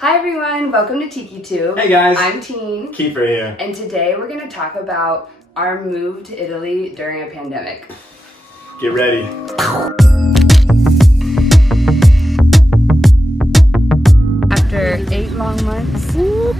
Hi everyone, welcome to Tiki Tube. Hey guys. I'm Teen. Kiefer here. And today we're going to talk about our move to Italy during a pandemic. Get ready. After 8 long months,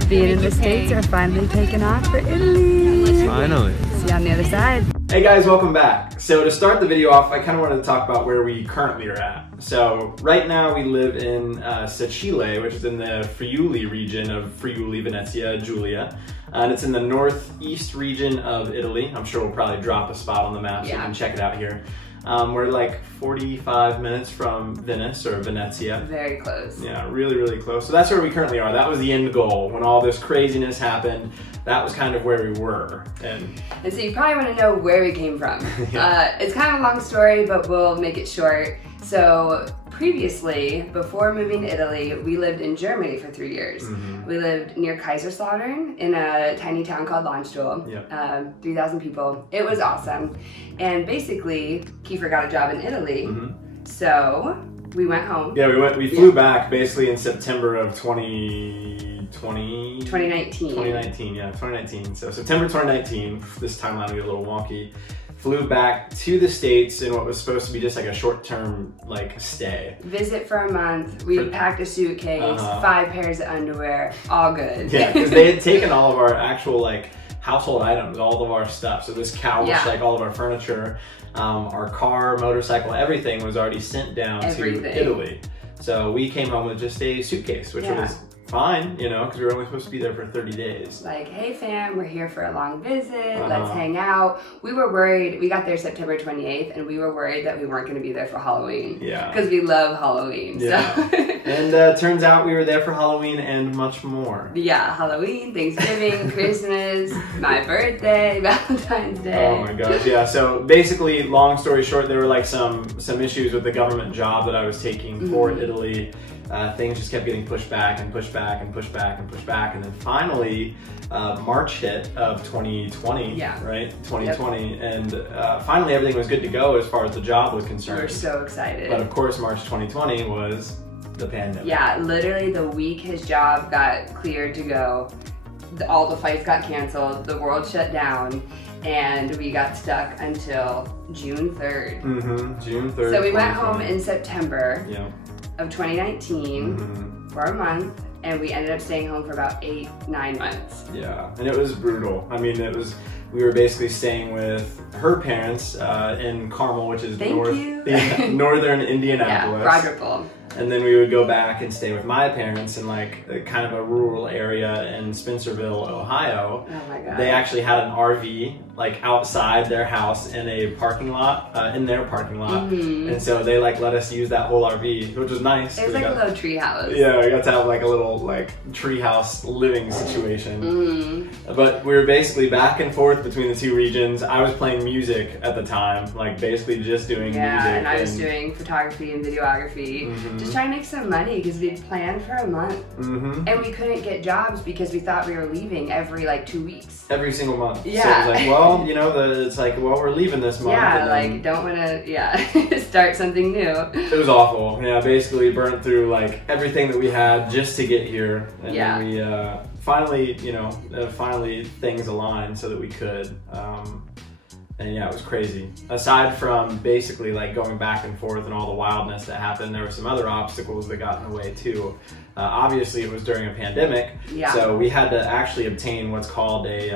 being in the States are finally taking off for Italy. Finally. See you on the other side. Hey guys, welcome back. So to start the video off, I kind of wanted to talk about where we currently are at. So right now we live in Sicile, which is in the Friuli region of Friuli, Venezia, Giulia. And it's in the northeast region of Italy. I'm sure we'll probably drop a spot on the map so you can check it out here. We're like 45 minutes from Venice or Venezia. Very close. Yeah, really, really close. So that's where we currently are. That was the end goal. When all this craziness happened, that was kind of where we were. And so you probably want to know where we came from. It's kind of a long story, but we'll make it short. So previously, before moving to Italy, we lived in Germany for 3 years. We lived near Kaiserslautern in a tiny town called Landstuhl, 3,000 people. It was awesome. And basically, Kiefer got a job in Italy, so we went home. Yeah, we flew back basically in September of 2019. 2019. So September 2019, this timeline will be a little wonky. Flew back to the States in what was supposed to be just like a short-term like stay. Visit for a month. We packed a suitcase, 5 pairs of underwear, all good. Yeah, because they had taken all of our actual like household items, all of our stuff. So this couch, like all of our furniture, our car, motorcycle, everything was already sent down to Italy. So we came home with just a suitcase, which was fine, you know, because we were only supposed to be there for 30 days. Like, hey fam, we're here for a long visit, let's hang out. We were worried, we got there September 28th, and we were worried that we weren't going to be there for Halloween. Yeah. Because we love Halloween. Yeah. So. And turns out we were there for Halloween and much more. Yeah, Halloween, Thanksgiving, Christmas, my birthday, Valentine's Day. Oh my gosh, yeah. So basically, long story short, there were like some issues with the government job that I was taking for Italy. Things just kept getting pushed back and pushed back and pushed back and pushed back. And then finally, March hit of 2020, right? 2020. And finally everything was good to go as far as the job was concerned. We were so excited. But of course, March 2020 was the pandemic. Yeah, literally the week his job got cleared to go, all the flights got canceled, the world shut down, and we got stuck until June 3rd. June 3rd. So we went home in September of 2019 for a month, and we ended up staying home for about 8-9 months. Yeah, and it was brutal. I mean, we were basically staying with her parents in Carmel, which is northern Indianapolis. Yeah, quadruple. And then we would go back and stay with my parents in like kind of a rural area in Spencerville, Ohio. Oh my God. They actually had an RV like outside their house in a parking lot, in their parking lot. And so they like let us use that whole RV, which was nice. It was like a little tree house. Yeah, we got to have like a little like tree house living situation. But we were basically back and forth between the two regions. I was playing music at the time, like basically just doing music. And I was doing photography and videography. Just trying to make some money because we'd planned for a month. And we couldn't get jobs because we thought we were leaving every like 2 weeks. Every single month. Yeah. So it was like, well, you know, it's like, well, we're leaving this month. Yeah, like don't want to, start something new. It was awful. Yeah, basically burnt through like everything that we had just to get here. And then we finally, you know, finally things aligned so that we could. And yeah, it was crazy. Aside from basically like going back and forth and all the wildness that happened, there were some other obstacles that got in the way too. Obviously it was during a pandemic, so we had to actually obtain what's called a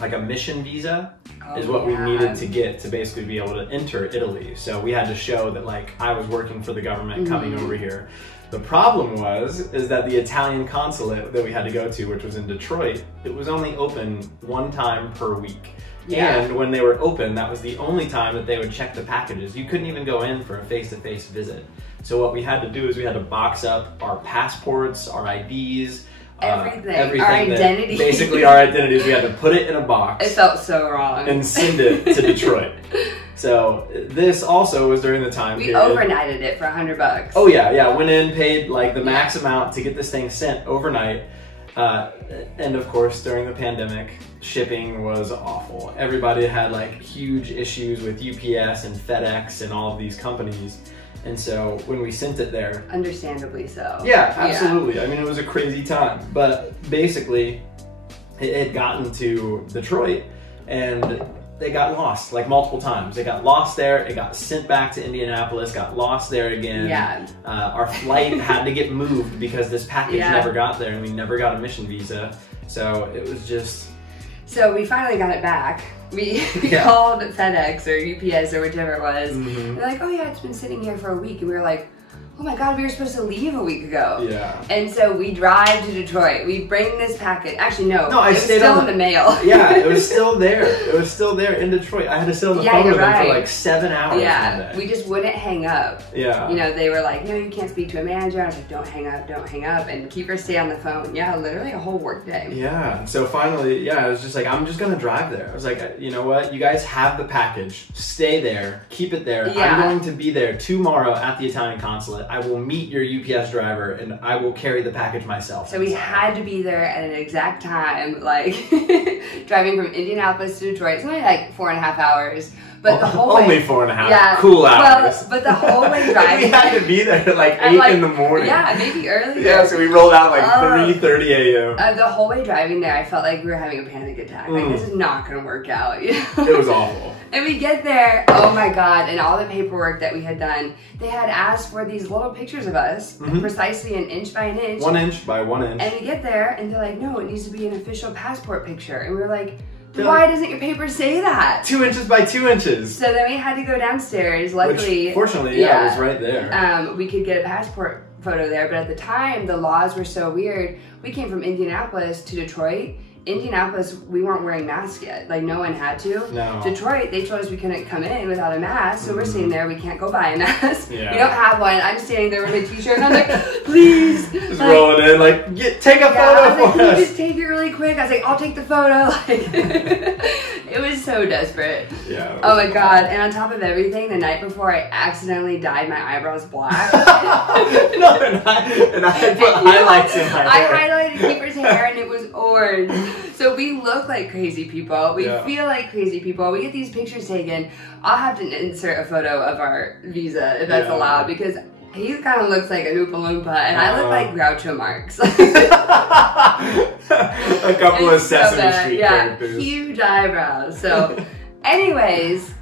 like a mission visa is what we needed to get to basically be able to enter Italy. So we had to show that like I was working for the government coming over here. The problem is that the Italian consulate that we had to go to, which was in Detroit, it was only open 1 time per week. And when they were open, that was the only time that they would check the packages. You couldn't even go in for a face-to-face visit. So what we had to do is we had to box up our passports, our IDs, everything, our identities. Basically our identities, we had to put it in a box. It felt so wrong. And send it to Detroit. So this also was during the time period. We overnighted it for $100. Oh yeah, went in, paid like the max amount to get this thing sent overnight. And of course, during the pandemic, shipping was awful. Everybody had like huge issues with UPS and FedEx and all of these companies. And so when we sent it there, understandably so. Yeah, absolutely. I mean, it was a crazy time, but basically it had gotten to Detroit and they got lost like multiple times. They got lost there, it got sent back to Indianapolis, got lost there again. Yeah. Our flight had to get moved because this package never got there and we never got a mission visa. So it was just... So we finally got it back. We called FedEx or UPS or whichever it was. They're like, oh yeah, it's been sitting here for a week. And we were like, oh my God, we were supposed to leave a week ago. Yeah. And so we drive to Detroit. We bring this packet. Actually, no, I it was stayed still on in the mail. Yeah, it was still there. It was still there in Detroit. I had to sit on the phone with them for like 7 hours. Yeah, we just wouldn't hang up. Yeah. You know, they were like, no, you can't speak to a manager. I was like, don't hang up, and keep her stay on the phone. Yeah, literally a whole work day. Yeah, so finally, I was just like, I'm just gonna drive there. I was like, you know what? You guys have the package. Stay there. Keep it there. Yeah. I'm going to be there tomorrow at the Italian consulate. I will meet your UPS driver and I will carry the package myself. So we had to be there at an exact time, like driving from Indianapolis to Detroit. It's only like 4.5 hours. But the whole way... Only 4.5 cool hours. Well, but the whole way driving... we had to be there at like 8 in the morning. Yeah, maybe earlier. Yeah, so we rolled out like 3:30 a.m. The whole way driving there, I felt like we were having a panic attack. Like, this is not going to work out. You know? It was awful. And we get there, oh my God, and all the paperwork that we had done, they had asked for these little pictures of us, precisely an inch by an inch. 1 inch by 1 inch. And we get there, and they're like, no, it needs to be an official passport picture. And we were like, why doesn't your paper say that? 2 inches by 2 inches. So then we had to go downstairs. Luckily, which, fortunately, it was right there. We could get a passport photo there, but at the time, the laws were so weird. We came from Indianapolis to Detroit. Indianapolis, we weren't wearing masks yet. Like, no one had to. No. Detroit, they told us we couldn't come in without a mask, so we're sitting there, we can't go buy a mask. Yeah. We don't have one. I'm standing there with my t-shirt, and I'm like, please. Just rolling in, like, take a photo for us. us. Just take it really quick. I was like, I'll take the photo. Like, it was so desperate. Yeah. Oh my God. And on top of everything, the night before, I accidentally dyed my eyebrows black. No, and I put highlights in my hair. I highlighted Keeper's hair and it was orange. So we look like crazy people. We feel like crazy people. We get these pictures taken. I'll have to insert a photo of our visa if that's allowed, because he kind of looks like an Oompa Loompa and I look like Groucho Marx. A couple of Sesame Street characters. Huge eyebrows. So anyways,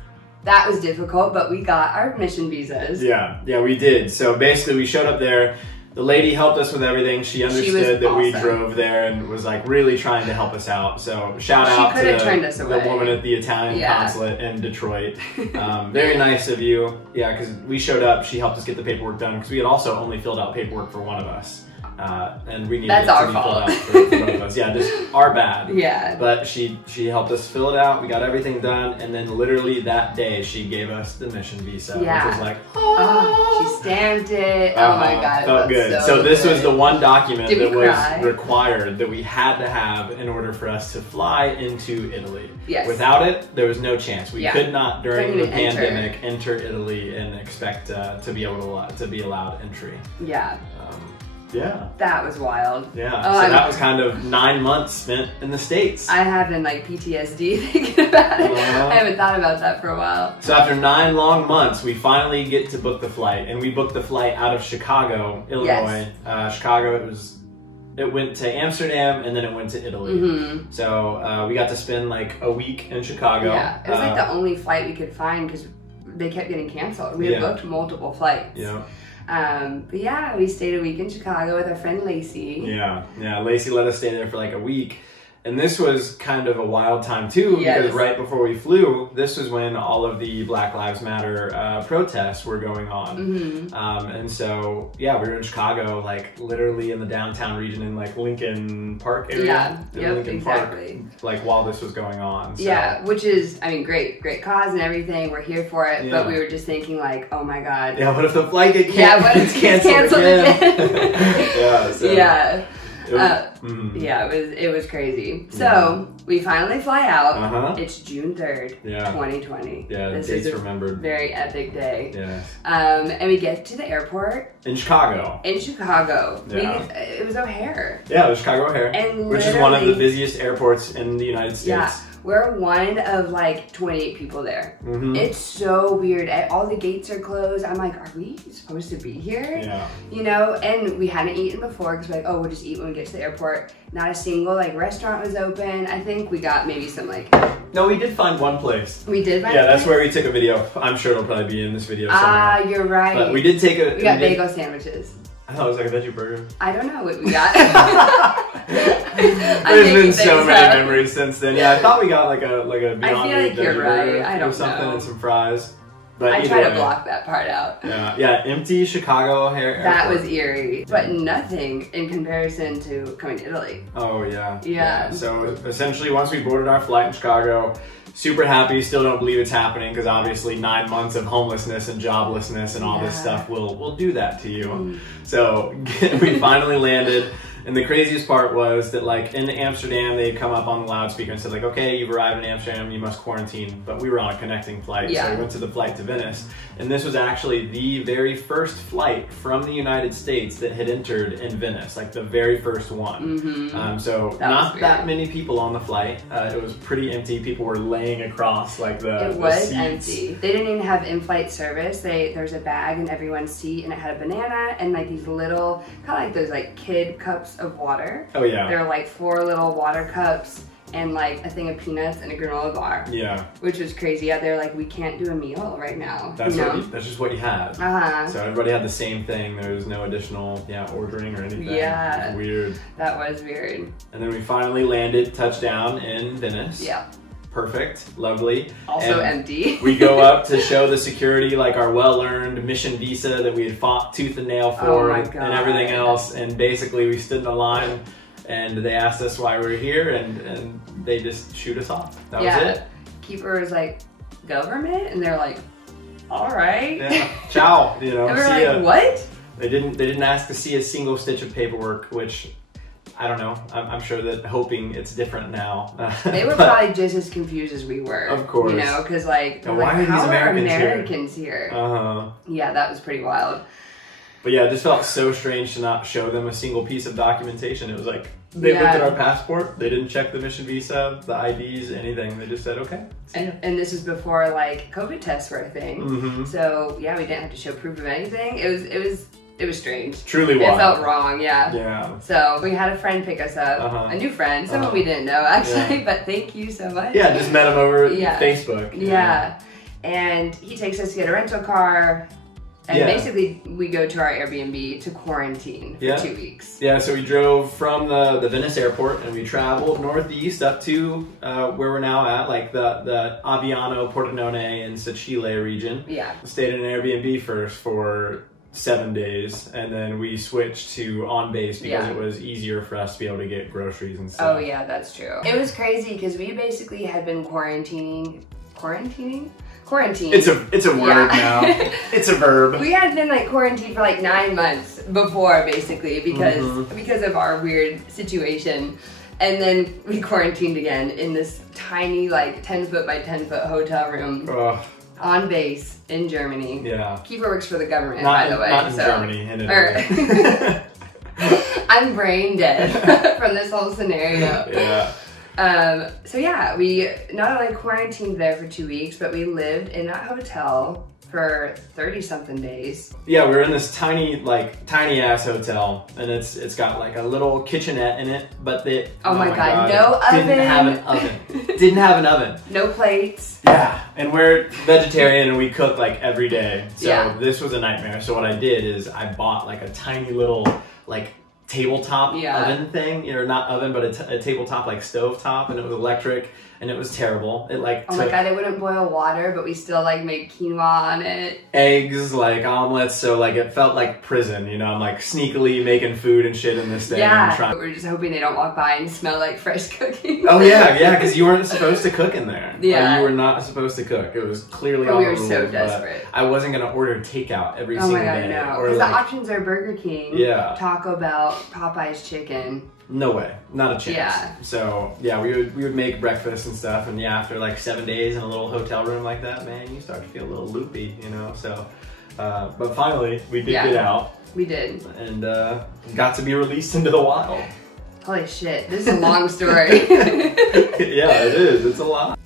that was difficult, but we got our mission visas. Yeah, we did. So basically we showed up there. The lady helped us with everything. She understood that we drove there and was like really trying to help us out. So shout out to the woman at the Italian consulate in Detroit. Very nice of you. Yeah, because we showed up, she helped us get the paperwork done because we had also only filled out paperwork for one of us. And we needed it to be filled out for both of us. Yeah, just our bad. Yeah. But she helped us fill it out. We got everything done, and then literally that day she gave us the mission visa, which was like, she stamped it. Oh my God, it felt good. So this was the one document that was required that we had to have in order for us to fly into Italy. Yes. Without it, there was no chance. We could not during the pandemic enter Italy and expect to be able to be allowed entry. Yeah. Yeah. That was wild. Yeah. So that was kind of 9 months spent in the States. I have been like PTSD thinking about it. I haven't thought about that for a while. So after 9 long months, we finally get to book the flight, and we booked the flight out of Chicago, Illinois. Yes. Chicago, it went to Amsterdam and then it went to Italy. So we got to spend like a week in Chicago. Yeah. It was like the only flight we could find because they kept getting canceled. We had booked multiple flights. Yeah. But yeah, we stayed a week in Chicago with our friend Lacey. Yeah, Lacey let us stay there for like a week. And this was kind of a wild time too, because right before we flew, this was when all of the Black Lives Matter protests were going on. And so, we were in Chicago, like literally in the downtown region in like Lincoln Park area. Yeah, Lincoln Park, like while this was going on. So. Yeah, which is, I mean, great cause and everything. We're here for it, but we were just thinking like, oh my God. Yeah, what if the flight gets canceled again? It was crazy. So we finally fly out. It's June 3rd, 2020. Yeah, the date's remembered. Very epic day. Yes. And we get to the airport. In Chicago. Yeah. It was O'Hare. Yeah, it was Chicago O'Hare. And which is one of the busiest airports in the United States. Yeah. We're one of like 28 people there. It's so weird. All the gates are closed. I'm like, are we supposed to be here? Yeah. You know, and we hadn't eaten before because we're like, oh, we'll just eat when we get to the airport. Not a single like restaurant was open. I think we got maybe some like... No, we did find one place. We did find Yeah, that's where we took a video. I'm sure it'll probably be in this video somewhere. Ah, you're right. But we did take a... We got bagel sandwiches. I thought it was like a veggie burger. I don't know what we got. There's been so many memories since then. Yeah, I thought we got like a Beyond I feel like you're right. I don't or something know. And some fries. But I try to block that part out. Yeah, empty Chicago airport. That was eerie, but nothing in comparison to coming to Italy. Oh yeah. Yeah. So essentially, once we boarded our flight in Chicago, super happy. Still don't believe it's happening because obviously 9 months of homelessness and joblessness and all this stuff will do that to you. So we finally landed. And the craziest part was that like in Amsterdam, they'd come up on the loudspeaker and said like, okay, you've arrived in Amsterdam, you must quarantine. But we were on a connecting flight, so we went to the flight to Venice. And this was actually the very first flight from the United States that had entered in Venice, like the very first one. So not that many people on the flight. It was pretty empty. People were laying across like the seats. Empty. They didn't even have in-flight service. There's a bag in everyone's seat and it had a banana and like these little, kind of like those like kid cups of water. Oh yeah. There were like 4 little water cups and like a thing of peanuts and a granola bar. Yeah. Which was crazy. Yeah, they're like, we can't do a meal right now. That's that's just what you had. So everybody had the same thing. There was no additional ordering or anything. Yeah. It was weird. That was weird. And then we finally landed, touchdown in Venice. Yeah. Perfect, lovely. Also empty. We go up to show the security like our well-earned mission visa that we had fought tooth and nail for and everything else. And basically we stood in a line and they asked us why we were here and they just shoot us off. That was it. Keeper was like, government? And they're like, all right. Yeah. Ciao. You know, and we're like, what? They didn't ask to see a single stitch of paperwork, which I don't know. I'm sure that hoping it's different now. They were probably just as confused as we were. Of course. You know, because like, why are these Americans here? Yeah, that was pretty wild. But yeah, it just felt so strange to not show them a single piece of documentation. It was like, they looked at our passport, they didn't check the mission visa, the IDs, anything. They just said, okay. And this was before like COVID tests were a thing. So yeah, we didn't have to show proof of anything. It was strange. Truly wild. It felt wrong, yeah. Yeah. So we had a friend pick us up, a new friend, someone we didn't know actually, but thank you so much. Yeah, just met him over Facebook. Yeah. And he takes us to get a rental car, and basically we go to our Airbnb to quarantine for 2 weeks. Yeah, so we drove from the Venice airport and we traveled northeast up to where we're now at, like the Aviano, Pordenone, and Sicile region. Yeah. Stayed in an Airbnb first for 7 days, and then we switched to on base because it was easier for us to be able to get groceries and stuff. Oh yeah, that's true. It was crazy because we basically had been quarantining. Quarantine. It's a word now. It's a verb. We had been like quarantined for like 9 months before, basically, because of our weird situation. And then we quarantined again in this tiny like 10-foot by 10-foot hotel room. On base in Germany. Yeah. Keeper works for the government, by the way. Not in Germany, in Italy. I'm brain dead from this whole scenario. Yeah. So yeah, we not only quarantined there for 2 weeks, but we lived in that hotel for 30-something days. Yeah, we were in this tiny ass hotel, and it's got like a little kitchenette in it, but oh my god, no oven. Didn't have an oven. Didn't have an oven. No plates. Yeah, and we're vegetarian and we cook like every day, so this was a nightmare. So what I did is I bought like a tiny little like tabletop oven thing, you know, not oven, but a tabletop like stove top, and it was electric, and it was terrible. It like my god, it wouldn't boil water, but we still like made quinoa on it. Eggs, like omelets, so like it felt like prison, you know. I'm like sneakily making food and shit in this thing. Yeah, we're just hoping they don't walk by and smell like fresh cooking. Oh yeah, because you weren't supposed to cook in there. Yeah, you were not supposed to cook. It was clearly we were so desperate. I wasn't gonna order takeout every single day. Oh my god, no, because the options are Burger King, Taco Bell, Popeye's chicken. No way, not a chance. Yeah. So yeah, we would make breakfast and stuff, and after like 7 days in a little hotel room like that, man, you start to feel a little loopy, you know. So, but finally we did get out. We did, and got to be released into the wild. Holy shit, this is a long story. Yeah, it is. It's a lot.